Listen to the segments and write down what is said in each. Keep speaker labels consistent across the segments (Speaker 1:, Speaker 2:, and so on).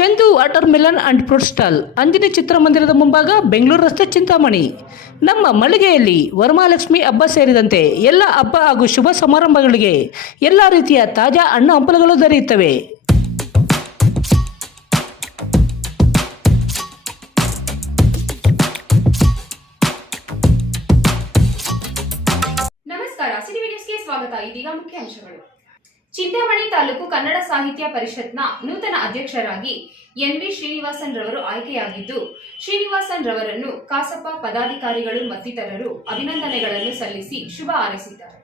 Speaker 1: Chandu watermelon and fruit stall ಅಂದಿನ ಚಿತ್ರಮಂದಿರದ ಮುಂಭಾಗ ಬೆಂಗಳೂರು ರಸ್ತೆ ಚಿಂತಾಮಣಿ. ನಮ್ಮ ಮಳಿಗೆಯಲ್ಲಿ ವರಮಹಾಲಕ್ಷ್ಮಿ ಹಬ್ಬ ಸೇರಿದಂತೆ ಎಲ್ಲ ಹಬ್ಬ ಹಾಗೂ ಶುಭ ಸಮಾರಂಭಗಳಿಗೆ ಎಲ್ಲ ರೀತಿಯ ತಾಜಾ ಹಣ್ಣು ಹಂಪಲುಗಳು ದೊರೆಯುತ್ತವೆ.
Speaker 2: ನಮಸ್ಕಾರ ಸ್ವಾಗತ. ಇದೀಗ ಮುಖ್ಯಾಂಶಗಳು. ಚಿಂತಾಮಣಿ ತಾಲೂಕು ಕನ್ನಡ ಸಾಹಿತ್ಯ ಪರಿಷತ್ನ ನೂತನ ಅಧ್ಯಕ್ಷರಾಗಿ ಎನ್ ವಿ ಶ್ರೀನಿವಾಸನ್ ರವರು ಆಯ್ಕೆಯಾಗಿದ್ದು ಶ್ರೀನಿವಾಸನ್ ರವರನ್ನು ಕಾಸಪ್ಪ ಪದಾಧಿಕಾರಿಗಳು ಮತ್ತಿತರರು ಅಭಿನಂದನೆಗಳನ್ನು ಸಲ್ಲಿಸಿ ಶುಭ ಹಾರೈಸಿದ್ದಾರೆ.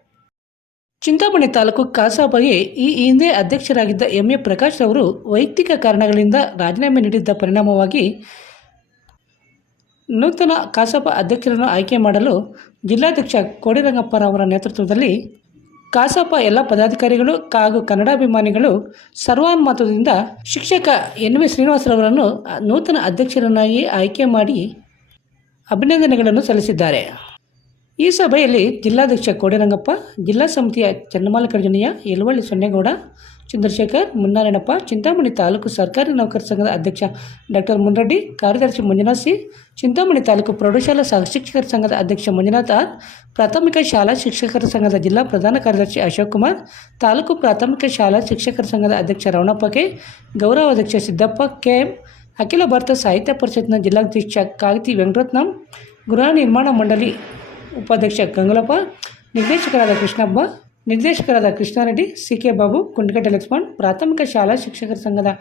Speaker 1: ಚಿಂತಾಮಣಿ ತಾಲೂಕು ಕಾಸಾಬಗೆ ಈ ಹಿಂದೆ ಅಧ್ಯಕ್ಷರಾಗಿದ್ದ ಎಂ ಎ ಪ್ರಕಾಶ್ ಅವರು ವೈಯಕ್ತಿಕ ಕಾರಣಗಳಿಂದ ರಾಜೀನಾಮೆ ನೀಡಿದ್ದ ಪರಿಣಾಮವಾಗಿ ನೂತನ ಕಸಾಪ ಅಧ್ಯಕ್ಷರನ್ನು ಆಯ್ಕೆ ಮಾಡಲು ಜಿಲ್ಲಾಧ್ಯಕ್ಷ ಕೋಡಿರಂಗಪ್ಪರವರ ನೇತೃತ್ವದಲ್ಲಿ ಕಸಾಪ ಎಲ್ಲ ಪದಾಧಿಕಾರಿಗಳು ಹಾಗೂ ಕನ್ನಡಾಭಿಮಾನಿಗಳು ಸರ್ವಾನುಮತದಿಂದ ಶಿಕ್ಷಕ ಎನ್ ವಿ ಶ್ರೀನಿವಾಸರವರನ್ನು ನೂತನ ಅಧ್ಯಕ್ಷರನ್ನಾಗಿ ಆಯ್ಕೆ ಮಾಡಿ ಅಭಿನಂದನೆಗಳನ್ನು ಸಲ್ಲಿಸಿದ್ದಾರೆ. ಈ ಸಭೆಯಲ್ಲಿ ಜಿಲ್ಲಾಧ್ಯಕ್ಷ ಕೋಡಿರಂಗಪ್ಪ, ಜಿಲ್ಲಾ ಸಮಿತಿಯ ಚನ್ನಮಾಲಕರ್ಜುನಯ್ಯ ಯಲವಳ್ಳಿ ಸೊನ್ನೇಗೌಡ, ಚಂದ್ರಶೇಖರ್ ಮುನ್ನಾರಾಯಣಪ್ಪ ಚಿಂತಾಮಣಿ ತಾಲೂಕು ಸರ್ಕಾರಿ ನೌಕರ ಸಂಘದ ಅಧ್ಯಕ್ಷ ಡಾಕ್ಟರ್ ಮುನ್ರೆಡ್ಡಿ, ಕಾರ್ಯದರ್ಶಿ ಮಂಜುನಾಥ್ ಸಿ ಚಿಂತಾಮಣಿ ತಾಲೂಕು ಪ್ರೌಢಶಾಲಾ ಶಿಕ್ಷಕರ ಸಂಘದ ಅಧ್ಯಕ್ಷ ಮಂಜುನಾಥ್ ಆರ್, ಪ್ರಾಥಮಿಕ ಶಾಲಾ ಶಿಕ್ಷಕರ ಸಂಘದ ಜಿಲ್ಲಾ ಪ್ರಧಾನ ಕಾರ್ಯದರ್ಶಿ ಅಶೋಕ್ ಕುಮಾರ್, ತಾಲೂಕು ಪ್ರಾಥಮಿಕ ಶಾಲಾ ಶಿಕ್ಷಕರ ಸಂಘದ ಅಧ್ಯಕ್ಷ ರವಣಪ್ಪ ಕೆ ಗೌರವಾಧ್ಯಕ್ಷ ಸಿದ್ದಪ್ಪ ಕೆ ಎಂ, ಅಖಿಲ ಭಾರತ ಸಾಹಿತ್ಯ ಪರಿಷತ್ನ ಜಿಲ್ಲಾಧ್ಯಕ್ಷ ಕಾಗತಿ ವೆಂಕಟರತ್ನಂ, ಗೃಹ ನಿರ್ಮಾಣ ಮಂಡಳಿ ಉಪಾಧ್ಯಕ್ಷ ಗಂಗಲಪ್ಪ ನಿರ್ದೇಶಕರಾದ ಕೃಷ್ಣಪ್ಪ ನಿರ್ದೇಶಕರಾದ ಕೃಷ್ಣಾರೆಡ್ಡಿ ಸಿ ಕೆ ಬಾಬು ಕುಂಡಗಟ್ಟೆ ಲಕ್ಷ್ಮಣ್ ಪ್ರಾಥಮಿಕ ಶಾಲಾ ಶಿಕ್ಷಕರ ಸಂಘದ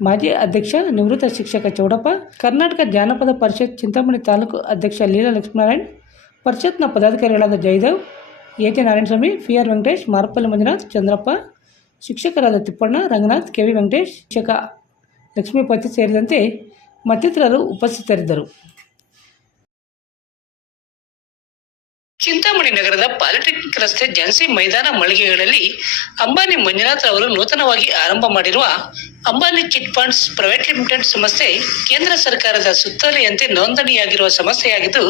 Speaker 1: ಮಾಜಿ ಅಧ್ಯಕ್ಷ ನಿವೃತ್ತ ಶಿಕ್ಷಕ ಚೌಡಪ್ಪ ಕರ್ನಾಟಕ ಜಾನಪದ ಪರಿಷತ್ ಚಿಂತಾಮಣಿ ತಾಲೂಕು ಅಧ್ಯಕ್ಷ ಲೀಲಾ ಲಕ್ಷ್ಮೀನಾರಾಯಣ್ ಪರಿಷತ್ನ ಪದಾಧಿಕಾರಿಗಳಾದ Jayadev A K Narayanaswamy P R Venkatesh Marapalli Manjunath Chandrappa ಶಿಕ್ಷಕರಾದ ತಿಪ್ಪಣ್ಣ ರಂಗನಾಥ್ ಕೆ ವಿ ವೆಂಕಟೇಶ್ ಶಿಕ್ಷಕ ಲಕ್ಷ್ಮೀಪತಿ ಸೇರಿದಂತೆ ಮತ್ತಿತರರು ಉಪಸ್ಥಿತರಿದ್ದರು ಚಿಂತಾಮಣಿ ನಗರದ ಪಾಲಿಟೆಕ್ನಿಕ್ ರಸ್ತೆ ಝಾನ್ಸಿ ಮೈದಾನ ಮಳಿಗೆಗಳಲ್ಲಿ ಅಂಬಾನಿ ಮಂಜುನಾಥ್ ಅವರು ನೂತನವಾಗಿ ಆರಂಭ ಮಾಡಿರುವ Ambani chit funds private limited ಸಂಸ್ಥೆ ಕೇಂದ್ರ ಸರ್ಕಾರದ ಸುತ್ತೋಲೆಯಂತೆ ನೋಂದಣಿಯಾಗಿರುವ ಸಮಸ್ಯೆಯಾಗಿದ್ದು,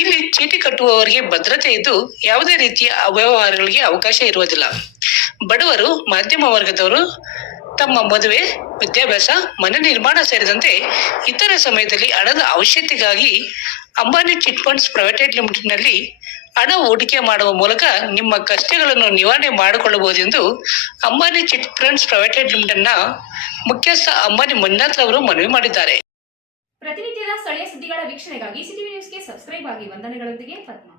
Speaker 1: ಇಲ್ಲಿ ಚೀಟಿ ಕಟ್ಟುವವರಿಗೆ ಭದ್ರತೆ ಇದ್ದು ಯಾವುದೇ ರೀತಿಯ ಅವ್ಯವಹಾರಗಳಿಗೆ ಅವಕಾಶ ಇರುವುದಿಲ್ಲ. ಬಡವರು, ಮಧ್ಯಮ ವರ್ಗದವರು ತಮ್ಮ ಮದುವೆ, ವಿದ್ಯಾಭ್ಯಾಸ, ಮನೆ ನಿರ್ಮಾಣ ಸೇರಿದಂತೆ ಇತರ ಸಮಯದಲ್ಲಿ ಹಣದ ಅವಶ್ಯಕತೆಗಾಗಿ ಅಂಬಾನಿ ಚಿಟ್ ಫಂಡ್ಸ್ ಪ್ರೈವೇಟೆಡ್ ಲಿಮಿಟೆಡ್ನಲ್ಲಿ ಹಣ ಹೂಡಿಕೆ ಮಾಡುವ ಮೂಲಕ ನಿಮ್ಮ ಕಷ್ಟಗಳನ್ನು ನಿವಾರಣೆ ಮಾಡಿಕೊಳ್ಳಬಹುದೆಂದು ಅಂಬಾನಿ ಚಿಟ್ ಫ್ರೆಂಡ್ಸ್ ಪ್ರೈವೇಟೆಡ್ ಲಿಮಿಟೆಡ್ನ ಮುಖ್ಯಸ್ಥ ಅಂಬಾನಿ ಮಂಜುನಾಥ್ ಅವರು ಮನವಿ ಮಾಡಿದ್ದಾರೆ.
Speaker 2: ಪ್ರತಿನಿತ್ಯದ ಸ್ಥಳೀಯ ಸುದ್ದಿಗಳ ವೀಕ್ಷಣೆಗಾಗಿ ಸಿಟಿ ನ್ಯೂಸ್ಗೆ ಸಬ್ಸ್ಕ್ರೈಬ್ ಆಗಿ ವಂದನೆಗಳೊಂದಿಗೆ ಪದ್ಮ